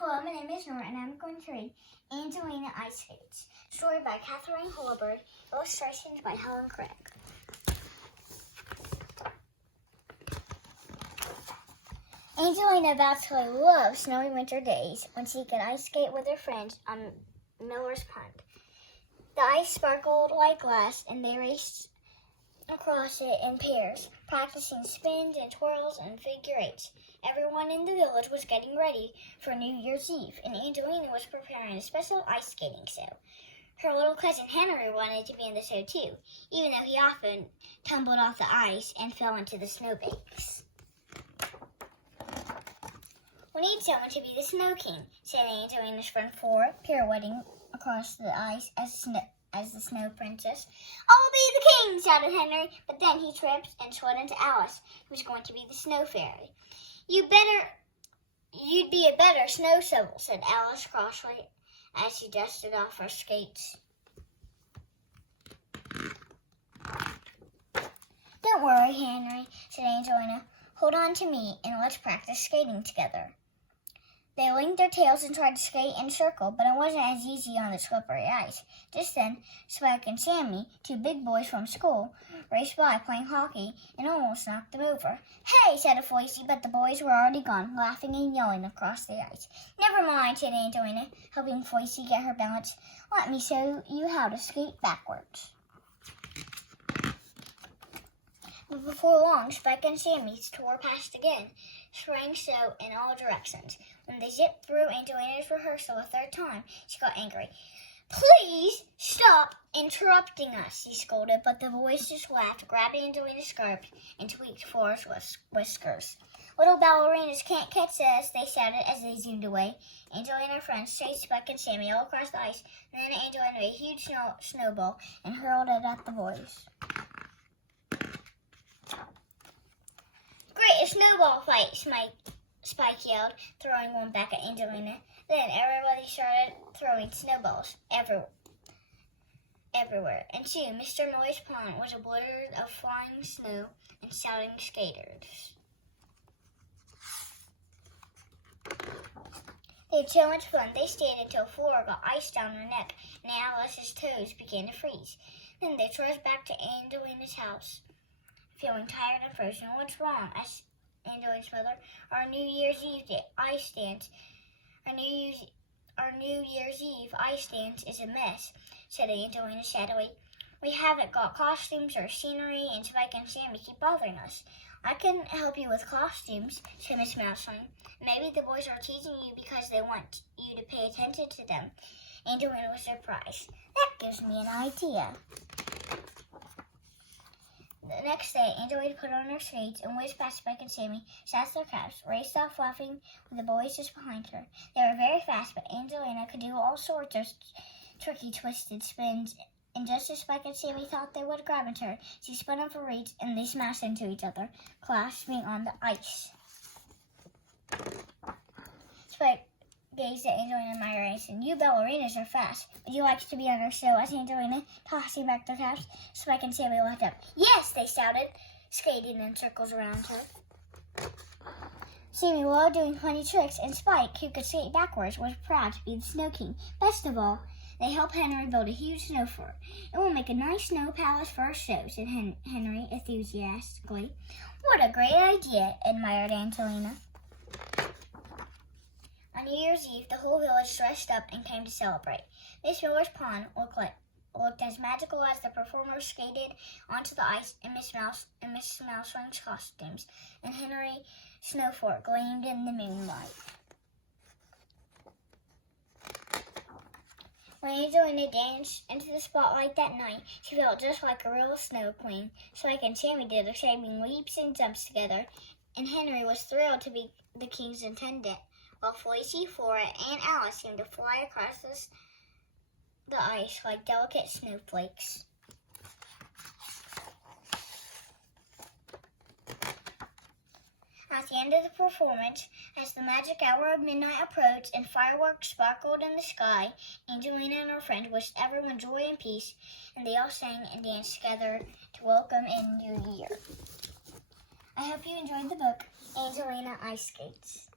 Hello, my name is Norah, and I'm going to read Angelina Ice Skates. Story by Katharine Holabird. Illustrations by Helen. Angelina absolutely loved snowy winter days when she could ice skate with her friends on Miller's Pond. The ice sparkled like glass, and they raced across it in pairs, practicing spins and twirls and figure eights. Everyone in the village was getting ready for New Year's Eve, and Angelina was preparing a special ice skating show. Her little cousin Henry wanted to be in the show too, even though he often tumbled off the ice and fell into the snowbanks. "We need someone to be the Snow King," said Angelina's friend Flora, pirouetting across the ice as the Snow Princess. "I'll be the king," shouted Henry, but then he tripped and sweat into Alice, who was going to be the Snow Fairy. You'd be a better snow shovel," said Alice crossly as she dusted off her skates. "Don't worry, Henry," said Angelina. "Hold on to me and let's practice skating together." They linked their tails and tried to skate in a circle, but it wasn't as easy on the slippery ice. Just then, Spike and Sammy, two big boys from school, raced by playing hockey and almost knocked them over. "Hey!" shouted Felicity, but the boys were already gone, laughing and yelling across the ice. "Never mind," said Angelina, helping Felicity get her balance. "Let me show you how to skate backwards." But before long, Spike and Sammy tore past again, spraying snow in all directions. When they zipped through Angelina's rehearsal a third time, she got angry. "Please stop interrupting us," she scolded, but the boys just laughed, grabbed Angelina's scarf and tweaked Flora's whiskers. "Little ballerinas can't catch us," they shouted as they zoomed away. Angelina and her friends chased Spike and Sammy all across the ice, and then Angelina made a huge snowball and hurled it at the boys. "Great, a snowball fight!" Spike yelled, throwing one back at Angelina. Then everybody started throwing snowballs everywhere, and soon Mr. Miller's pond was a blizzard of flying snow and shouting skaters. They had so much fun, they stayed until Flora got ice down her neck and Alice's toes began to freeze. Then they trudged back to Angelina's house, feeling tired and frozen. "What's wrong?" asked Angelina's mother. "Our New Year's Eve ice dance is a mess," said Angelina sadly. "We haven't got costumes or scenery, and Spike and Sammy keep bothering us." "I can help you with costumes," said Miss Mouseling. "Maybe the boys are teasing you because they want you to pay attention to them." Angelina was surprised. "That gives me an idea." The next day, Angelina put on her skates and whizzed past Spike and Sammy, sat their caps, raced off laughing with the boys just behind her. They were very fast, but Angelina could do all sorts of tricky twisted spins, and just as Spike and Sammy thought they would grab into her, she spun up for reach and they smashed into each other, clashing on the ice. Spike gazed at Angelina admiringly and said, "You ballerinas are fast. Would you like to be on our show?" asked Angelina, tossing back their caps. Spike and Sammy laughed up. "Yes," they shouted, skating in circles around her. Sammy loved doing funny tricks, and Spike, who could skate backwards, was proud to be the Snow King. Best of all, they helped Henry build a huge snow fort. "It will make a nice snow palace for our show," said Henry enthusiastically. "What a great idea," admired Angelina. On New Year's Eve, the whole village dressed up and came to celebrate. Miss Miller's pond looked as magical as the performers skated onto the ice in Miss Mouseling's costumes, and Henry's snow fort gleamed in the moonlight. When Angelina danced into the spotlight that night, she felt just like a real snow queen. Spike and Sammy did exciting leaps and jumps together, and Henry was thrilled to be the king's attendant, while Felicity, Flora, and Alice seemed to fly across the ice like delicate snowflakes. At the end of the performance, as the magic hour of midnight approached and fireworks sparkled in the sky, Angelina and her friend wished everyone joy and peace, and they all sang and danced together to welcome in New Year. I hope you enjoyed the book, Angelina Ice Skates.